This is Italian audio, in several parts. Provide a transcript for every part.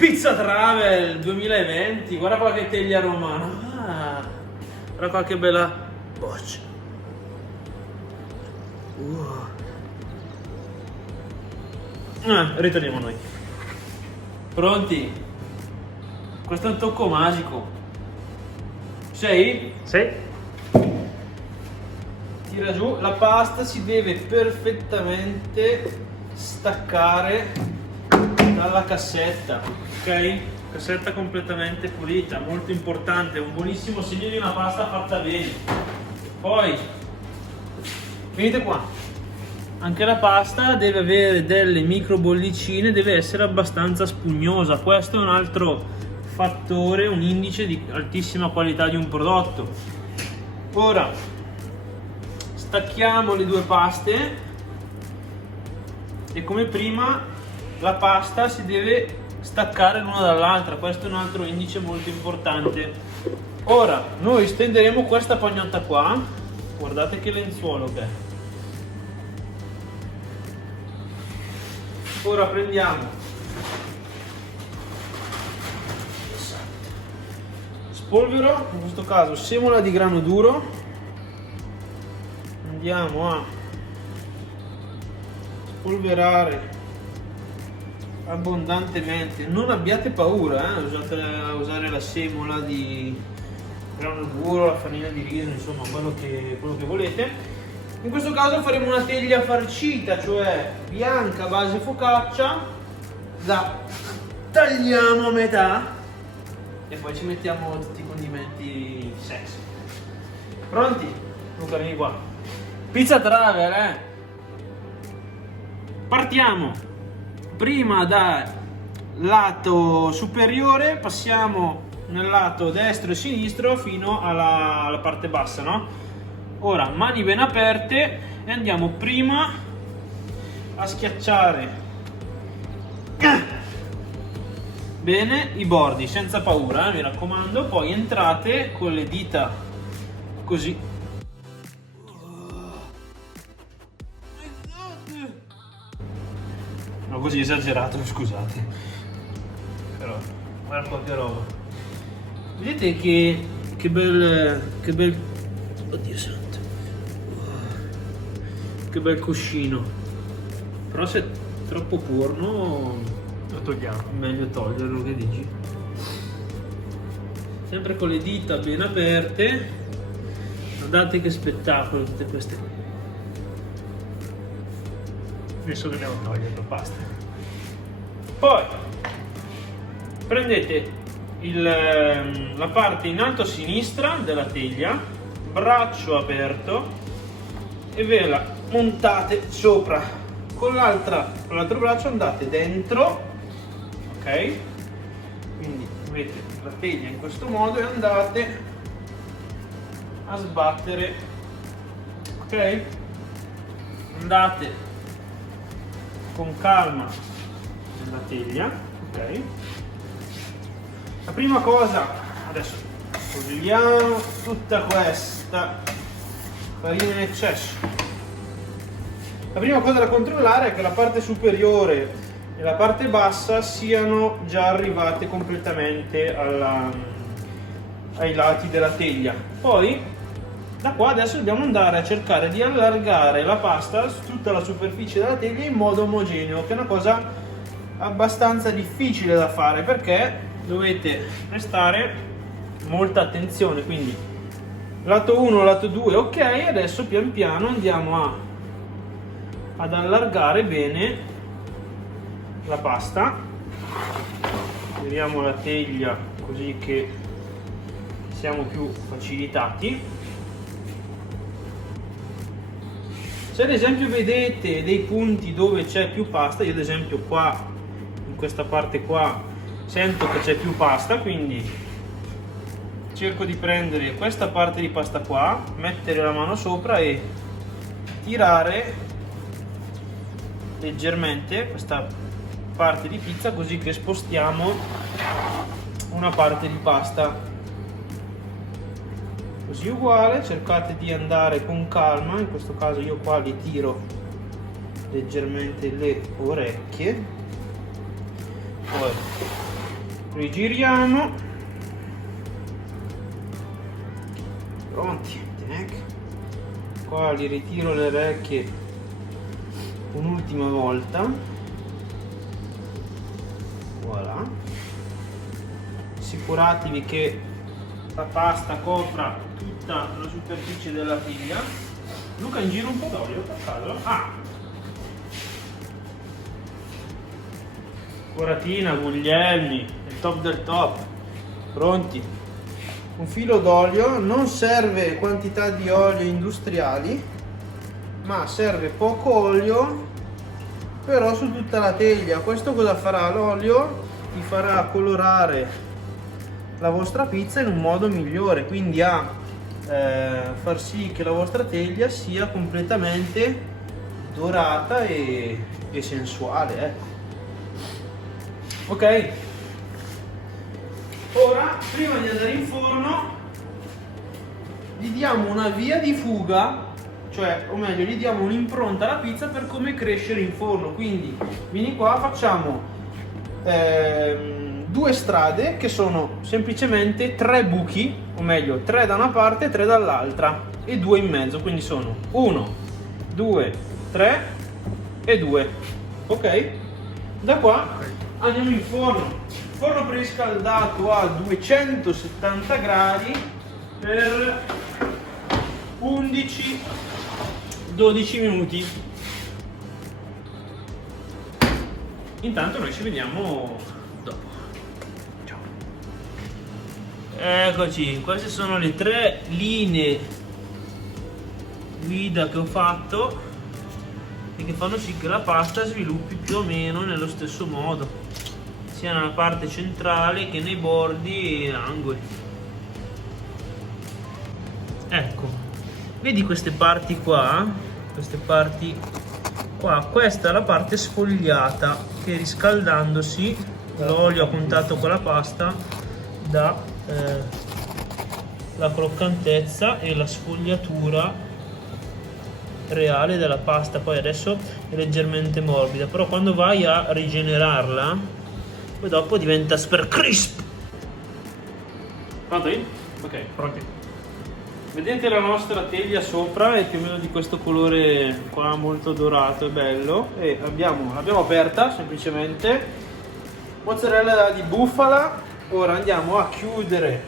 Pizza Travel 2020, guarda qua che teglia romana, guarda qua che bella boccia. Ritorniamo noi. Pronti? Questo è un tocco magico. Sei? Sì. Tira giù, la pasta si deve perfettamente staccare dalla cassetta, ok? Cassetta completamente pulita, molto importante, un buonissimo segno di una pasta fatta bene. Poi, venite qua, anche la pasta deve avere delle micro bollicine, deve essere abbastanza spugnosa, questo è un altro fattore, un indice di altissima qualità di un prodotto. Ora, stacchiamo le due paste e come prima la pasta si deve staccare l'una dall'altra, questo è un altro indice molto importante. Ora noi stenderemo questa pagnotta qua, guardate che lenzuolo che è. Ora prendiamo spolvero, in questo caso semola di grano duro, andiamo a spolverare abbondantemente, non abbiate paura, a usare la semola di grano duro, la farina di riso, insomma quello che volete. In questo caso faremo una teglia farcita, cioè bianca base focaccia, la tagliamo a metà e poi ci mettiamo tutti i condimenti sexy. Pronti? Luca, vieni qua. Pizza Travel, Partiamo prima dal lato superiore, passiamo nel lato destro e sinistro fino alla parte bassa, no? Ora mani ben aperte e andiamo prima a schiacciare bene i bordi senza paura, mi raccomando. Poi entrate con le dita così, no, così esagerato, scusate, però guarda qua che roba, vedete che bel oddio santo, che bel cuscino. Però se è troppo porno Lo togliamo. meglio toglierlo, che dici? Sempre con le dita ben aperte, guardate che spettacolo tutte queste. Adesso dobbiamo toglierlo, basta. Poi prendete la parte in alto a sinistra della teglia, braccio aperto, e ve la montate sopra. Con l'altro braccio andate dentro, ok? Quindi avete la teglia in questo modo e andate a sbattere, ok? Andate con calma nella teglia, ok? La prima cosa, adesso togliamo tutta questa farina in eccesso. La prima cosa da controllare è che la parte superiore e la parte bassa siano già arrivate completamente ai lati della teglia. Poi da qua adesso dobbiamo andare a cercare di allargare la pasta su tutta la superficie della teglia in modo omogeneo, che è una cosa abbastanza difficile da fare perché dovete prestare molta attenzione. Quindi lato 1, lato 2, ok, adesso pian piano andiamo ad allargare bene la pasta, tiriamo la teglia così che siamo più facilitati. Se ad esempio vedete dei punti dove c'è più pasta, io ad esempio qua in questa parte qua sento che c'è più pasta, quindi cerco di prendere questa parte di pasta qua, mettere la mano sopra e tirare leggermente questa parte di pizza, così che spostiamo una parte di pasta. Così uguale, cercate di andare con calma, in questo caso io qua li tiro leggermente le orecchie, poi rigiriamo, pronti. Qua li ritiro le orecchie un'ultima volta, voilà. Assicuratevi che la pasta copra tutta la superficie della teglia. Luca, in giro un po' d'olio per caso? Coratina, Guglielmi, il top del top, pronti. Un filo d'olio, non serve quantità di olio industriali, ma serve poco olio però su tutta la teglia. Questo cosa farà? L'olio vi farà colorare la vostra pizza in un modo migliore, quindi a far sì che la vostra teglia sia completamente dorata e sensuale, ecco. Ok, ora prima di andare in forno gli diamo una via di fuga, cioè, o meglio, gli diamo un'impronta alla pizza per come crescere in forno. Quindi vieni qua, facciamo 2 strade che sono semplicemente 3 buchi, o meglio 3 da una parte e 3 dall'altra, e 2 in mezzo, quindi sono 1, 2, 3 e 2. Ok, da qua andiamo in forno. Forno preriscaldato a 270 gradi per 11-12 minuti. Intanto noi ci vediamo dopo. Ciao. Eccoci, queste sono le 3 linee guida che ho fatto e che fanno sì che la pasta sviluppi più o meno nello stesso modo, sia nella parte centrale che nei bordi e angoli. Ecco, vedi queste parti qua? Queste parti qua, questa è la parte sfogliata che riscaldandosi l'olio a contatto con la pasta dà la croccantezza e la sfogliatura reale della pasta. Poi adesso è leggermente morbida, però quando vai a rigenerarla poi dopo diventa super crisp. Pronti? Ok, pronti. Vedete la nostra teglia sopra è più o meno di questo colore qua, molto dorato e bello, e l'abbiamo aperta semplicemente. Mozzarella di bufala. Ora andiamo a chiudere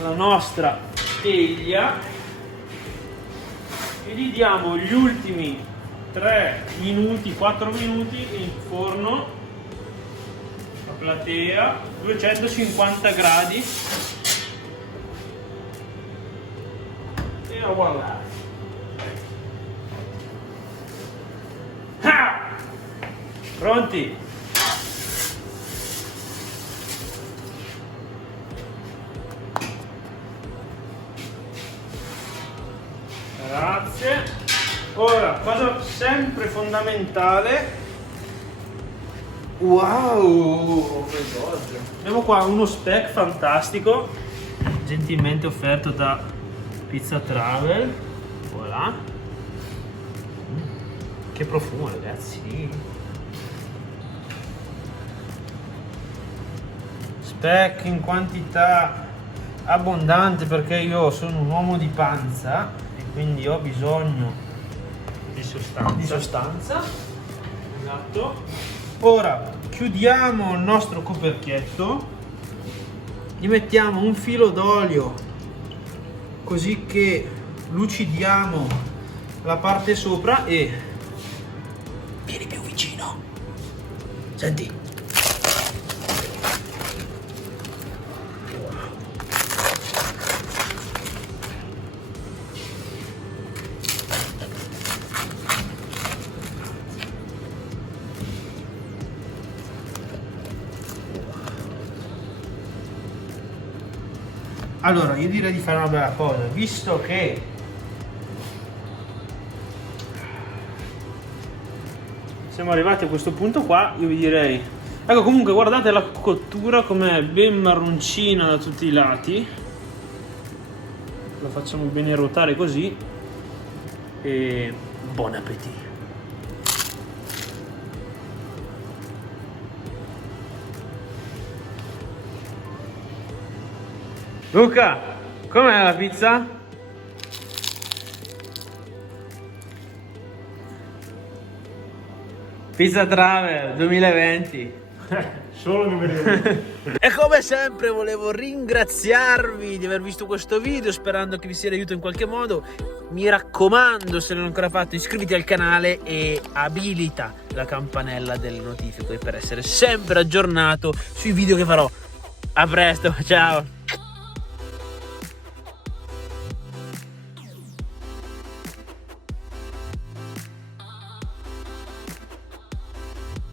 la nostra teglia e gli diamo gli ultimi 3 minuti, 4 minuti in forno a platea 250 gradi e voilà. Pronti? Grazie. Ora, cosa sempre fondamentale. Wow! Abbiamo qua uno speck fantastico, gentilmente offerto da Pizza Travel. Voilà. Che profumo, ragazzi. Speck in quantità abbondante perché io sono un uomo di panza e quindi ho bisogno Di sostanza. Esatto. Ora chiudiamo il nostro coperchietto, gli mettiamo un filo d'olio così che lucidiamo la parte sopra e vieni più vicino, senti. Allora, io direi di fare una bella cosa, visto che siamo arrivati a questo punto qua, io vi direi, ecco, comunque guardate la cottura com'è ben marroncina da tutti i lati, la facciamo bene ruotare così e buon appetito. Luca, com'è la pizza? Pizza Travel 2020. Solo numeri 1. E come sempre volevo ringraziarvi di aver visto questo video, sperando che vi sia d'aiuto in qualche modo. Mi raccomando, se non l'ho ancora fatto, iscriviti al canale e abilita la campanella delle notifiche per essere sempre aggiornato sui video che farò. A presto, ciao!